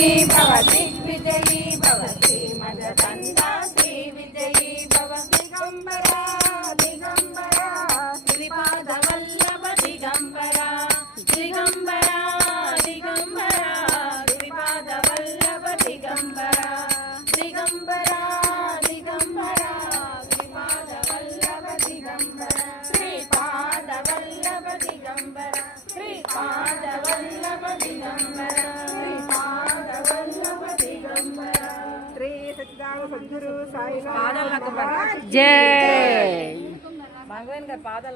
विजयी भव दिग्विजयी भव श्रीमदकन्दा श्री विजयी भव दिगंबरा दिगंबरा श्रीपादवल्लभ दिगंबरा दिगंबरा दिगंबरा श्रीपादवल्लभ दिगंबरा दिगंबरा दिगंबरा श्रीपादवल्लभ दिगंबरा श्रीपादवल्लभ दिगंबरा श्रीपादवल्लभ दिगंबरा सद्गुरु साई जय भगवान का पादल